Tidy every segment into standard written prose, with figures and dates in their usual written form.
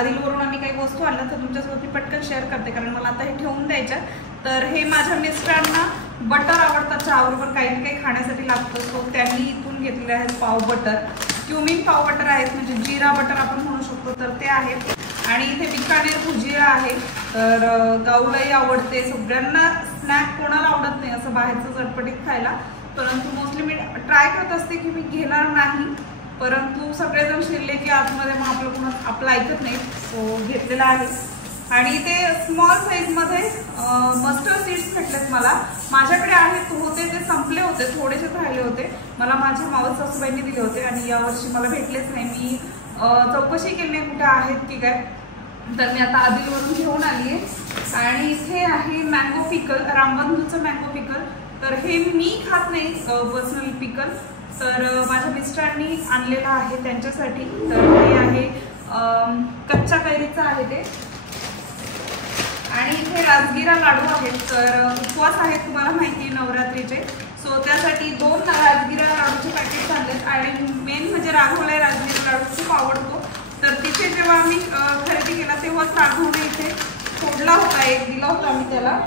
आदिलवरून आम्ही काही वस्तू आणल्या तर तुमच्यासोबत मी पटकन शेअर करते, कारण मला आता हे ठेवून द्यायच्या. तर हे माझ्या मिस्टरांना बटर आवडतं, चहाबरोबर काही ना काही खाण्यासाठी लागतं. सो त्यांनी इथून घेतलेले आहेत पाव बटर, क्युमिन पाव बटर आहेत, म्हणजे जिरा बटर आपण म्हणू शकतो, तर ते आहेत. आणि इथे बिकानेर भुजिया आहे. तर गाऊलाही आवडते, सगळ्यांना स्नॅक कोणाला आवडत नाही असं बाहेरचं चटपटीत खायला, परंतु मोस्टली मी ट्राय करत असते की मी घेणार नाही, परंतु सगळेजण शिरले की आतमध्ये मग आपलं कोण आपलं ऐकत नाही, सो घेतलेला आहे. आणि ते स्मॉल साईजमध्ये मस्टर्ड सीड्स भेटलेत मला. माझ्याकडे आहेत होते, ते संपले होते, थोडेसेच राहिले होते, मला माझ्या मावस सासूबाईंनी दिले होते आणि यावर्षी मला भेटलेच नाही. मी चौकशी केली नाही कुठे आहेत की काय, तर मी आता आदिलवरून घेऊन आली आहे. आणि इथे आहे मँगो पिकल, रामबंधूचं मँगो पिकल. तर हे मी खात नाही पर्सनल पिकल, तर माझ्या मिस्टरांनी आणलेलं आहे त्यांच्यासाठी. तर हे आहे कच्च्या कैरीचं आहे ते. आणि इथे राजगिरा लाडू आहेत. तर उपवास आहेत तुम्हाला माहिती नवरात्रीचे, सो त्यासाठी 2 राजगिरा लाडूचे पॅकेट आणलेत. आणि मेन म्हणजे राघवला राजगिरा लाडू खूप आवडतो, तर तिथे जेव्हा आम्ही खरेदी केला तेव्हाच राघवने इथे फोडला होता, एक दिला होता आम्ही त्याला.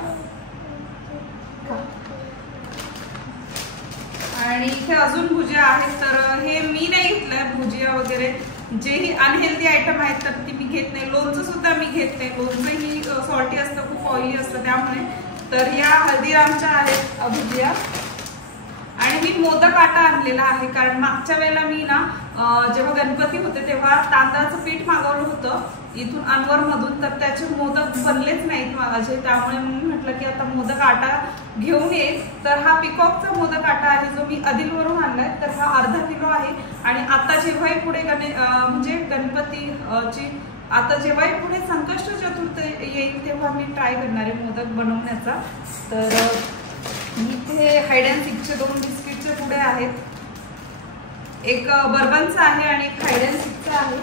आणि इथे अजून भुजिया आहेत. तर हे मी नाही घेतलंय भुजिया वगैरे, जेही अनहेल्दी आयटम आहेत तर ती मी घेत नाही. लोणचं सुद्धा मी घेत नाही, लोणचं ही सॉल्टी असतं, खूप ऑइली असतं त्यामुळे. तर या हल्दीरामच्या आहेत भुजिया. आणि मी मोदक आटा आणलेला आहे, कारण मागच्या वेळेला मी ना जेव्हा गणपती होते तेव्हा तांदळाचं पीठ मागवलं होतं इथून अनवरमधून, तर त्याचे मोदक बनलेच नाहीत माझे, त्यामुळे मी म्हटलं की आता मोदक आटा घेऊन येईल. तर हा पिकॉकचा मोदक आटा आहे जो मी आदिलवरून आणलाय. तर हा अर्धा किलो आहे. आणि आता जेव्हाही पुढे म्हणजे गणपतीची आता जेव्हाही पुढे संकष्ट चतुर्थी येईल तेव्हा मी ट्राय करणार आहे मोदक बनवण्याचा. तर इथे हाईड अँड सीकचे 2 बिस्किटचे पुडे आहेत, एक बर्बनचा आहे आणि एक हाईड अँड सीकचा आहे.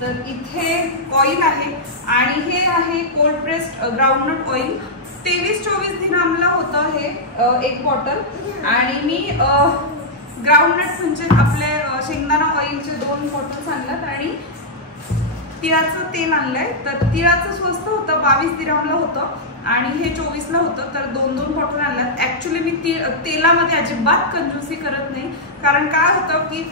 तर इथे ऑइल आहे आणि हे आहे कोल्ड प्रेस्ड ग्राउंडनट ऑइल. 23-24 दिनामला होतं हे एक बॉटल। आणि मी ग्राउंडनट म्हणजे आपले शेंगदाणा ऑइलचे 2 बॉटल्स आणल्यात आणि तिळाचं तेल आणलंय। तर तिळाचं स्वस्त होतं, 22 दिरामला होतं आणि हे 24ला होतं। तर 2-2 बॉटल आणल्यात। ऍक्च्युली मी तेलामध्ये अजिबात कंजूसी करत नाही, कारण काय होतं की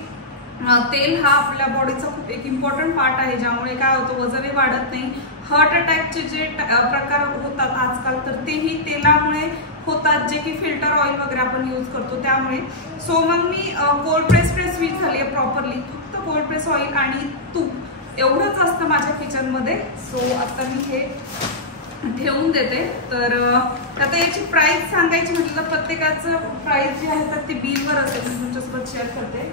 तेल हा आपल्या बॉडीचा खूप एक इम्पॉर्टंट पार्ट आहे, ज्यामुळे काय होतं वजनही वाढत नाही। हार्ट अटॅकचे जे प्रकार होतात आजकाल तर तेही तेलामुळे होतात, जे की फिल्टर ऑइल वगैरे आपण यूज करतो त्यामुळे। सो मग मी कोल्ड प्रेस स्वीट झाली आहे प्रॉपरली, फक्त कोल्ड प्रेस ऑइल आणि तूप एवढंच असतं माझ्या किचनमध्ये। सो आता मी हे ठेवून देते। तर आता याची प्राइस सांगायची म्हटलं तर प्रत्येकाचं प्राइस जी आहे तर ती बिलवर असेल, मी तुमच्यासोबत शेअर करते।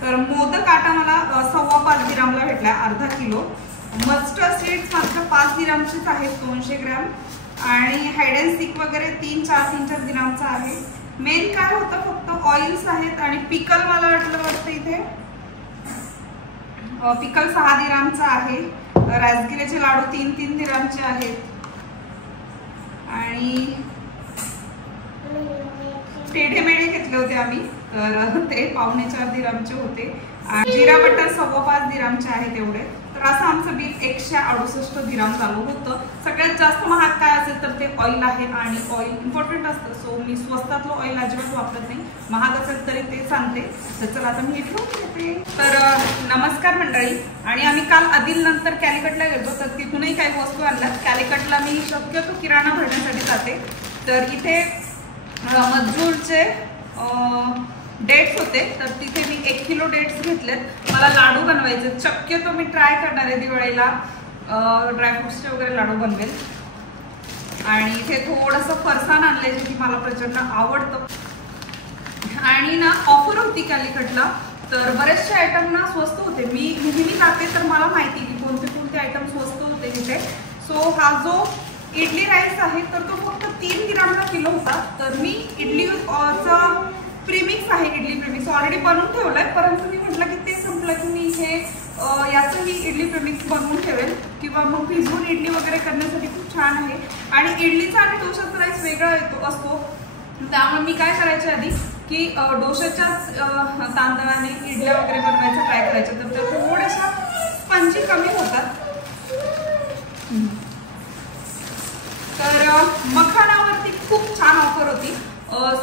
तर मोदक आटा मला 5.25 दिरामला भेटला, अर्धा किलो। मस्टर्ड सीड्स मात्र 5 दिरामचेच आहेत, 200 ग्रॅम। आणि हाइड अँड सीक वगैरे 3-4 दिरामचा आहे। मेन काय होतं फक्त ऑइल्स आहेत आणि पिकल मला वाटतं इथे पिकल 6 दिरामचा आहे। राजगिऱ्याचे लाडू 3-3 दिरामचे आहेत आणि टेढे मेढे घेतले होते आम्ही, तर ते 4.25 दिरामचे होते। आणि जिरा बटर 5.25 दिरामचे आहेत एवढे। तर असं आमचं बिल 168 दिराम चालू होतं। सगळ्यात जास्त महाग काय असेल तर ते ऑइल आहे आणि ऑइल इम्पॉर्टंट असतं। सो मी स्वस्तातलं ऑइल अजिबात वापरत नाही, महाग असेल तरी ते सांगते। तर चला आता मी ठेवून घेते। तर नमस्कार मंडळी। आणि आम्ही काल आदिल नंतर कॅलिकटला गेलो, तर तिथूनही काही वस्तू आणल्यात। कॅलिकटला मी शक्यतो किराणा भरण्यासाठी जाते। तर इथे मजूरचे डेट्स होते, तर तिथे मी 1 किलो डेट्स घेतलेत। मला लाडू बनवायचे, शक्यतो मी ट्राय करणार आहे दिवाळीला ड्रायफ्रुट्सचे वगैरे लाडू बनवेल। आणि इथे थोडंसं फरसाण आणलंय, जे की मला प्रचंड आवडतं। आणि ना ऑफर होती कॅलिकटला, तर बरेचसे आयटम ना स्वस्त होते। मी नेहमी जाते तर मला माहिती की कोणते कोणते आयटम स्वस्त होते तिथे। सो हा जो इडली राईस आहे तर तो फक्त 3 दिरामला किलो होता। तर मी इडलीचा प्रीमिक्स आहे, इडली प्रीमिक्स ऑलरेडी बनवून ठेवलंय, परंतु मी म्हटलं की ते संपलं की मी हे याचं मी इडली प्रीमिक्स बनवून ठेवेल, किंवा मग भिजवून इडली वगैरे करण्यासाठी खूप छान आहे। आणि इडलीचा आणि डोशाचा राईस वेगळा असतो, त्यामुळे मी काय करायचे आधी की डोशाच्याच तांदळाने इडल्या वगैरे बनवायचा ट्राय करायचं, तर त्या थोड्याशा स्पंजी कमी होतात। तर मखानावरती खूप छान ऑफर होती।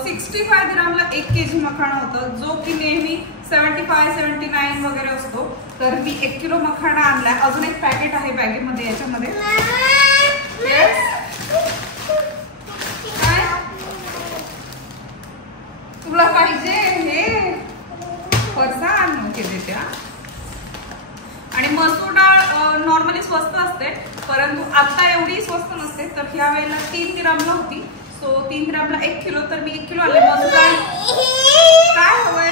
65 दिरामला 1 kg मखाना होता, जो की नेहमी 75-79 वगैरे असतो। तर मी 1 किलो मखाना आणलाय। अजून एक पॅकेट आहे बॅगेमध्ये, याच्यामध्ये तुला पाहिजे हे फरसाण केले त्या। आणि मसूर डाळ नॉर्मली स्वस्त असते, परंतु आता एवढी स्वस्त नसते। तर ह्या वेळेला 3 दिरामला होती, सो 3 दिरामला 1 किलो। तर मी 1 किलो आले मसूर डाळ। काय हवंय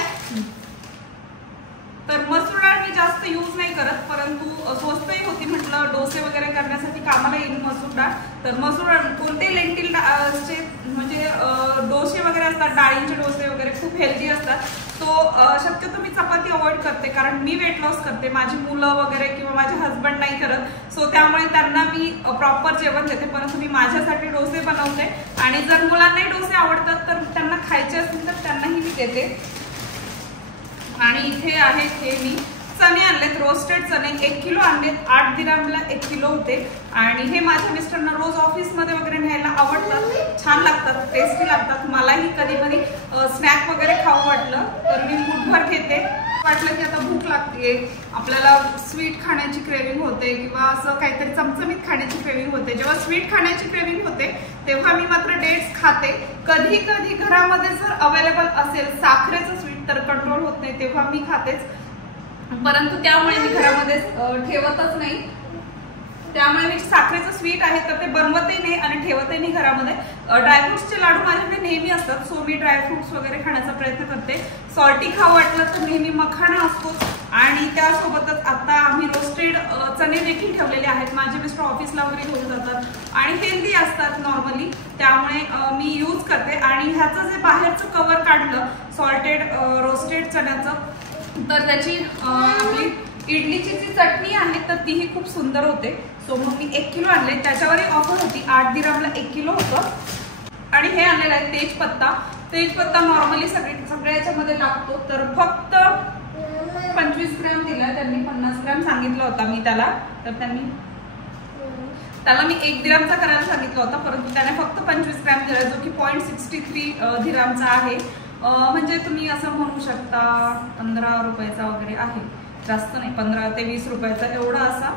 तर मसूर डाळ मी जास्त यूज नाही करत, परंतु स्वस्तही होती, म्हटलं डोसे वगैरे करण्यासाठी कामाला येईल मसूर डाळ। तर मसूर डाळ कोणते लेंटिल म्हणजे डोसे वगैरे असतात, डाळींचे डोसे वगैरे खूप हेल्दी असतात। तो शक्यतो मी चपाती अवॉइड करते, कारण मी वेट लॉस करते, माझी मुलं वगैरे किंवा माझे हस्बंड नाही करत। सो त्यामुळे त्यांना मी प्रॉपर जेवण देते, परंतु मी माझ्यासाठी डोसे बनवते। आणि जर मुलांनाही डोसे आवडतात तर त्यांना खायचे असतील तर त्यांनाही मी देते। आणि इथे आहेत हे मी चणे आणलेत, रोस्टेड चणे 1 किलो आणलेत। 8 दिरामला 1 किलो होते। आणि हे माझ्या मिस्टरांना रोज ऑफिसमध्ये वगैरे न्यायला आवडतात, छान लागतात, टेस्टी लागतात। मलाही कधी कधी स्नॅक वगैरे खाऊ वाटलं तर मी मुठभर घेते। वाटलं की आता भूक लागते, आपल्याला स्वीट खाण्याची क्रेविंग होते किंवा असं काहीतरी चमचमीत खाण्याची क्रेविंग होते। जेव्हा स्वीट खाण्याची क्रेविंग होते तेव्हा मी मात्र डेट्स खाते। कधी कधी घरामध्ये जर अवेलेबल असेल साखरेचं स्वीट तर कंट्रोल होत नाही, तेव्हा मी खातेच, परंतु त्यामुळे मी घरामध्ये ठेवतच नाही। त्यामुळे मी साखरेचं स्वीट आहे तर ते बनवतही नाही आणि ठेवतही नाही घरामध्ये। ड्रायफ्रुट्सचे लाडू माझ्याकडे नेहमी असतात, सो मी ड्रायफ्रुट्स वगैरे खाण्याचा प्रयत्न करते। सॉल्टी खाऊ वाटलं तर नेहमी मखाना असतो। आणि त्यासोबतच आता आम्ही रोस्टेड चणे देखील ठेवलेले आहेत। माझे मिस्टर ऑफिसला वगैरे घेऊन जातात आणि हेल्दी असतात नॉर्मली, त्यामुळे मी यूज करते। आणि ह्याचं जे बाहेरचं कव्हर काढलं सॉल्टेड रोस्टेड चण्याचं, तर त्याची आपली इडलीची जी चटणी आहे तर तीही खूप सुंदर होते। सो मग मी 1 किलो आणले, त्याच्यावरही ऑफर होती, 8 दिरामला 1 किलो होतं. आणि हे आणलेलं आहे तेजपत्ता. तेजपत्ता नॉर्मली सगळ्या याच्यामध्ये लागतो, तर फक्त 25 ग्रॅम दिला त्यांनी. 50 ग्रॅम सांगितला होता मी त्याला, तर त्याला मी 1 दिरामचा करायला सांगितलं होता, परंतु त्याने फक्त 25 ग्रॅम दिला, जो की 0.63 दिरामचा आहे. म्हणजे तुम्ही असं म्हणू शकता 15 रुपयाचा वगैरे आहे, जास्त नाही, 15 ते 20 रुपयाचा एवढा असा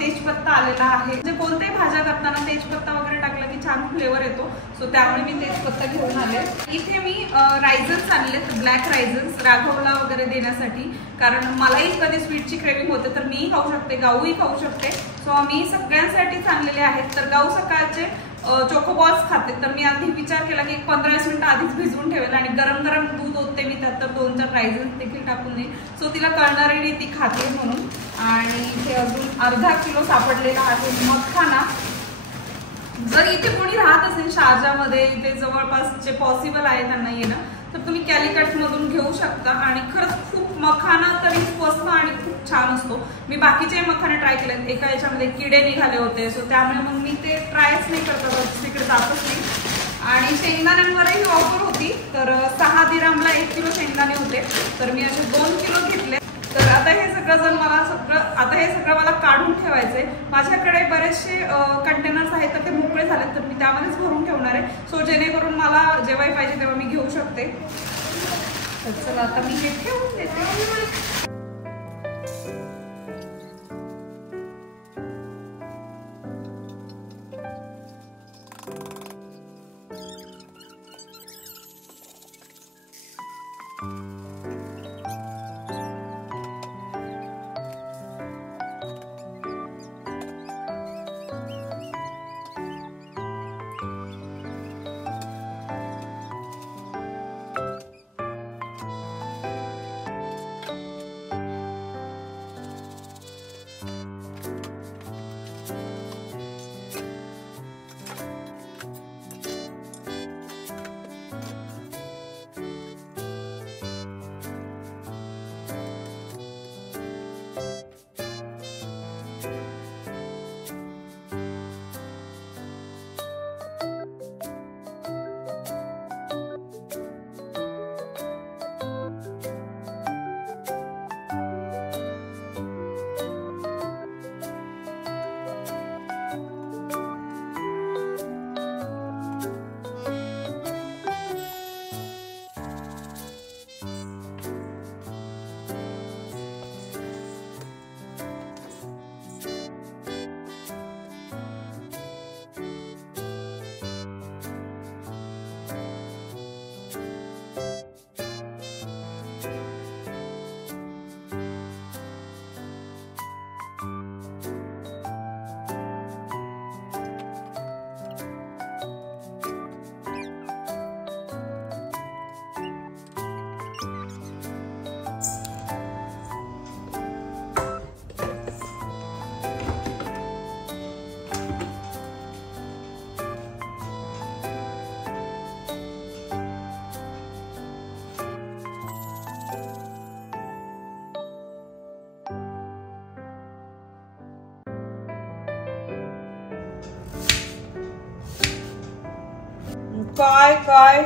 तेजपत्ता आलेला आहे. म्हणजे कोणत्याही भाज्या करताना तेजपत्ता वगैरे टाकला की छान फ्लेवर येतो, सो त्यामुळे मी तेजपत्ता घेऊन आले. इथे मी रायझन्स आणलेत, ब्लॅक रायझन्स, राघवला वगैरे देण्यासाठी, कारण मलाही कधी स्वीटची क्रेविंग होते तर मीही खाऊ शकते, गाऊही खाऊ शकते. सो मी सगळ्यांसाठीच आणलेले आहेत. तर गाऊ सकाळचे चोकोबॉल्स खाते, तर मी आधी विचार केला की 15-20 मिनिटं आधीच भिजवून ठेवेल आणि गरम गरम दूध ओतते मी त्यात, तर 2-4 रायझन्स देखील टाकून देईन, सो तिला कळणार नाही ती खाते म्हणून. आणि इथे अजून अर्धा किलो सापडलेला आहे मखाना. जर इथे कोणी राहत असेल शारजामध्ये, इथे जवळपास जे पॉसिबल आहे त्यांना येणं, तर तुम्ही कॅलिकट मधून घेऊ शकता. आणि खरंच खूप मखाना तरी स्वस्त आणि खूप छान असतो. मी बाकीचे मखाने ट्राय केले, एका याच्यामध्ये किडे निघाले होते, सो त्यामुळे मग मी ते ट्रायच नाही करता, तिकडे जातच नाही. आणि शेंगदाण्यांवरही ऑफर होती, तर 6 दिरामला 1 किलो शेंगदाणे होते, तर मी असे 2 किलो घेतले. तर आता हे सगळं मला काढून ठेवायचंय. माझ्याकडे बरेचसे कंटेनर्स आहेत, तर ते मोकळे झालेत, तर मी त्यामध्येच भरून ठेवणार आहे, सो जेणेकरून मला जेव्हाही पाहिजे तेव्हा मी घेऊ शकते. तर चला आता मी हे ठेवून देते. काय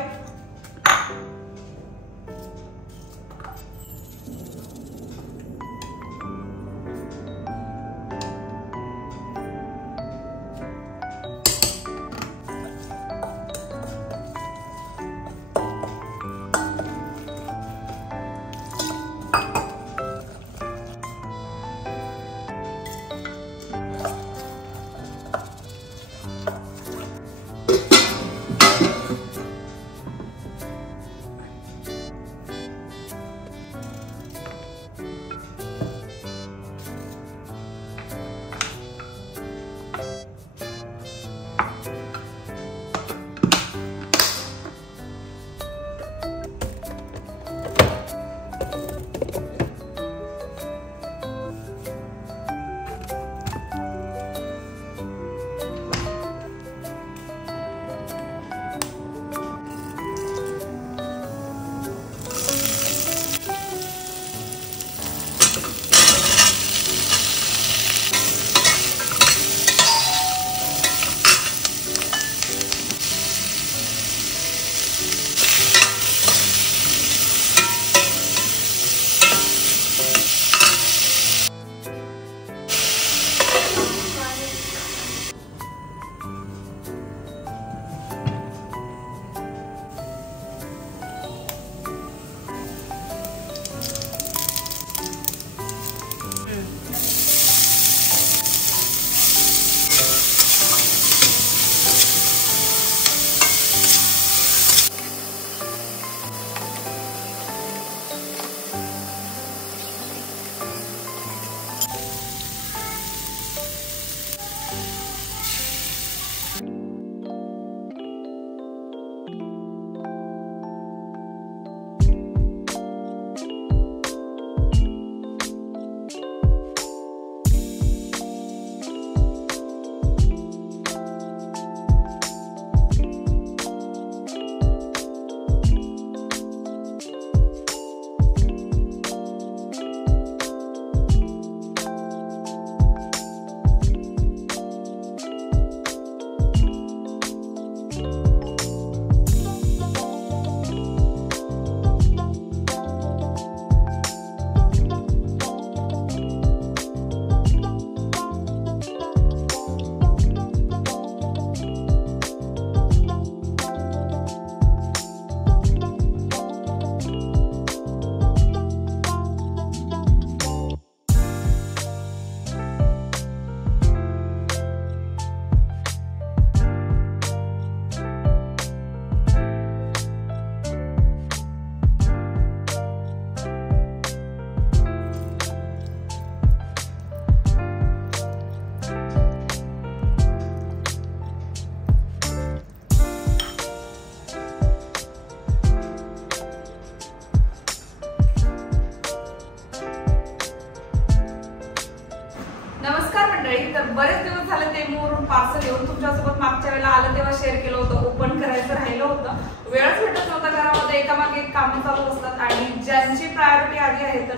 घेऊन तुमच्यासोबत मागच्या वेळेला आलं तेव्हा शेअर केलं होतं. ओपन करायचं राहिलं होतं, वेळच भेटत नव्हता घरामध्ये, एकामागे एक कामं चालू असतात आणि ज्यांची प्रायोरिटी आधी आहे तर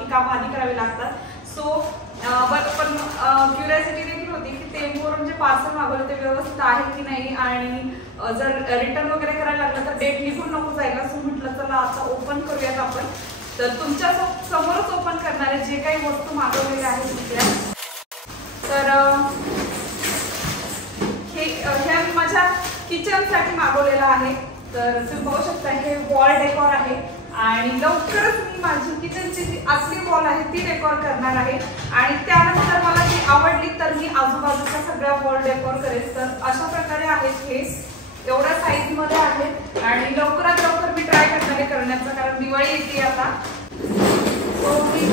ती कामं आधी करावी लागतात. सो पण क्युरियोसिटी देखील होती की तेमूवरून जे पार्सल मागवलं ते व्यवस्थित आहे की नाही आणि जर रिटर्न वगैरे करायला लागलं तर डेट निघून नको जायला. सो म्हटलं चला आता ओपन करूयात आपण. तर तुमच्या समोरच ओपन करणारे जे काही वस्तू मागवलेल्या आहेत तिथल्या, तर हे माझ्या किचनसाठी मागवलेलं आहे. तर तुम्ही बघू शकता हे वॉल डेकोर आहे आणि लवकरच मी माझी किचनची जी असली वॉल आहे ती डेकोर करणार आहे आणि त्यानंतर मला ती आवडली तर मी आजूबाजूच्या सगळ्या वॉल डेकोर करेल. तर अशा प्रकारे आहेत हे, एवढ्या साईज मध्ये आहेत आणि लवकरात लवकर मी ट्राय करणार आहे करण्याचा, कारण दिवाळी येते आता.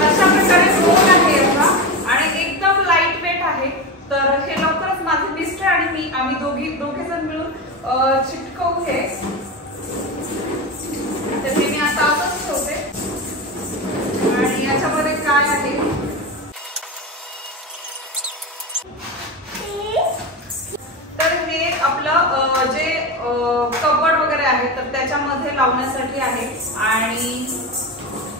अशा प्रकारे रोल आहे याचा आणि एकदम लाईट वेट आहे. तर हे लवकरच माझे मिस्टर आणि मी आम्ही दोघे जण मिळून चिटकवू हे. तर हे मी आता असंच ठेवते आणि याच्यामध्ये काय आहे तर हे आपलं जे कबर्ड वगैरे आहे तर त्याच्यामध्ये लावण्यासाठी आहे आणि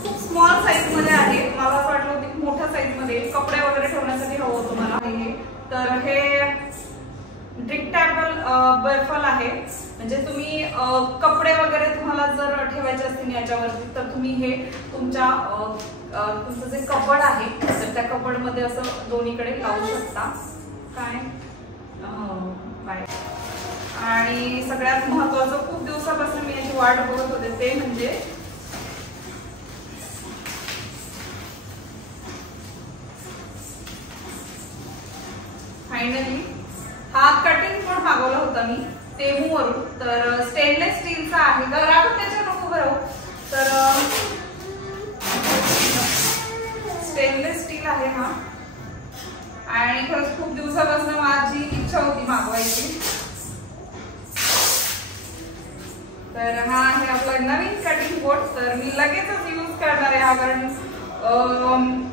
खूप स्मॉल साईज मध्ये आहे. मला असं वाटलं होतं की मोठ्या साईज मध्ये कपडे वगैरे ठेवण्यासाठी हवं होतं मला हे. तर हे ड्रिंकटेबल बर्फल आहे, म्हणजे तुम्ही कपडे वगैरे तुम्हाला जर ठेवायचे असतील याच्यावरती तर तुम्ही हे तुमचं जे कबड आहे तर त्या कबड मध्ये असं दोन्हीकडे लावू शकता. काय आणि सगळ्यात महत्वाचं खूप दिवसापासून मी याची वाट बघत होते ते म्हणजे फायनली हा कटिंग बोर्ड मागवला होता मी तेमूवरून. तर स्टेनलेस स्टीलचा आहे, घरात त्याच्या नको भरव. तर स्टेनलेस स्टील आहे हा आणि खरंच खूप दिवसापासून माझी इच्छा होती मागवायची. तर हा आहे आपला नवीन कटिंग बोर्ड. तर मी लगेचच यूज करणार आहे हा, कारण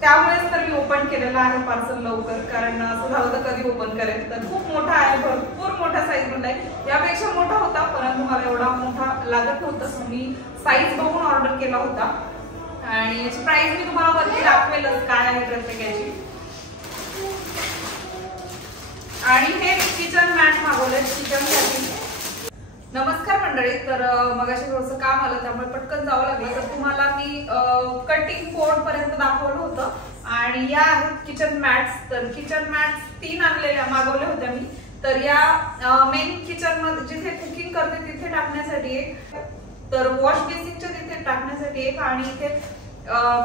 त्यामुळेच तर मी ओपन केलेला आहे पार्सल लवकर, कारण असं झालं तर कधी ओपन करेल. तर खूप मोठा आहे, भरपूर मोठा साईज मध्ये आहे. यापेक्षा मोठा होता परंतु मला एवढा मोठा लागत नव्हता, सो मी साईज बघून ऑर्डर केला होता आणि याची प्राइस मी तुम्हाला वरती दाखवेलच काय आहे प्रत्येकाची. आणि हे किचन मॅट मागवले किचनसाठी. नमस्कार मंडळी. तर मगाशी थोडंसं काम आलं त्यामुळे पटकन जावं लागलं. तर तुम्हाला मी कटिंग बोर्ड पर्यंत दाखवलं होतं आणि या आहेत किचन मॅट्स. तर किचन मॅट्स 3 आणलेल्या मागवल्या होत्या मी. तर या मेन किचन मध्ये जिथे कुकिंग करते तिथे टाकण्यासाठी एक, तर वॉश बेसिनच्या तिथे टाकण्यासाठी एक आणि इथे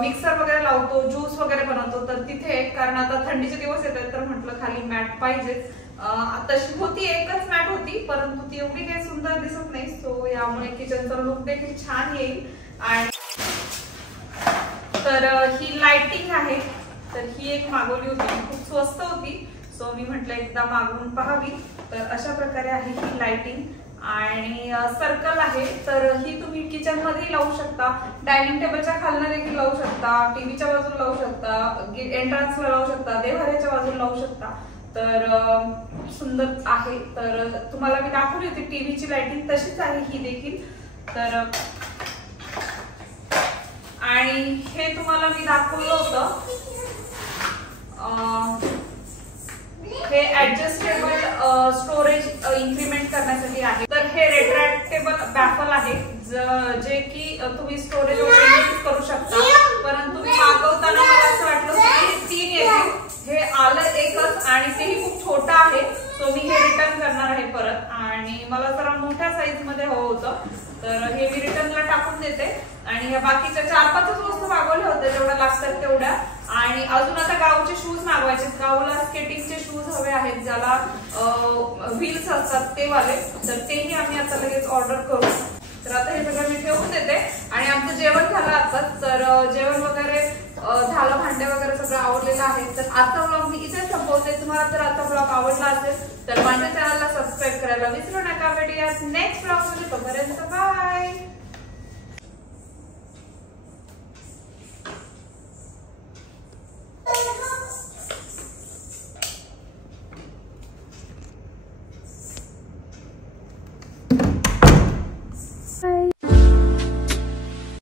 मिक्सर वगैरे लावतो, ज्यूस वगैरे बनवतो तर तिथे एक, कारण आता थंडीचे दिवस येतात तर म्हटलं खाली मॅट पाहिजे. तशी होती एकच मॅट होती परंतु ती एवढी काही सुंदर दिसत नाही. सो यामुळे किचनचा लुक देखील छान येईल. आणि तर ही लाइटिंग आहे, तर ही एक मागवली होती, खूप स्वस्त होती. सो मी म्हटलं एकदा मागवून पाहावी. तर अशा प्रकारे आहे ही लाइटिंग आणि सर्कल आहे. तर ही तुम्ही किचन मध्ये लावू शकता, डायनिंग टेबलच्या खालना देखील लावू शकता, टीव्हीच्या बाजूला लावू शकता, एंट्रन्सला लावू शकता, देव्हाऱ्याच्या बाजूला लावू शकता. तर सुंदर आहे. तर तुम्हाला मी दाखवली होती टीव्हीची लाइटिंग तशीच आहे ही देखील. तर आणि हे तुम्हाला मी दाखवलं होतं हे ऍडजस्टेबल स्टोरेज इन्क्रीमेंट करण्यासाठी आहे. तर हे रेट्रॅक्टेबल बॅफल आहे जे की तुम्ही स्टोरेज वगैरे यूज करू शकता. परंतु मी मागवताना मला असं वाटलं की 3 येतील, हे आलं एकच आणि तेही खूप छोटं आहे. सो मी हे रिटर्न करणार आहे परत आणि मला जरा मोठ्या साईज मध्ये हवं होतं तर हे मी रिटर्नला टाकून देते. आणि या बाकीच्या 4-5 वस्तू मागवल्या होत्या जेवढ्या लागतात तेवढ्या. आणि अजून आता गावचे शूज मागवायचे, गावला स्केटिंगचे शूज हवे आहेत ज्याला व्हील्स असतात ते वाले, तर तेही आम्ही आता लगेच ऑर्डर करू. तर आता हे सगळं मी ठेवून देते आणि आमचं जेवण झालं आता. तर जेवण वगैरे झालं, भांडे वगैरे सगळं आवडलेलं आहे. तर आजचा ब्लॉग मी इथे संपवते. तुम्हाला जर आजचा ब्लॉग आवडला असेल तर माझ्या चॅनलला सबस्क्राईब करायला विसरू नका. भेटूया नेक्स्ट ब्लॉग मध्ये, तोपर्यंत बाय.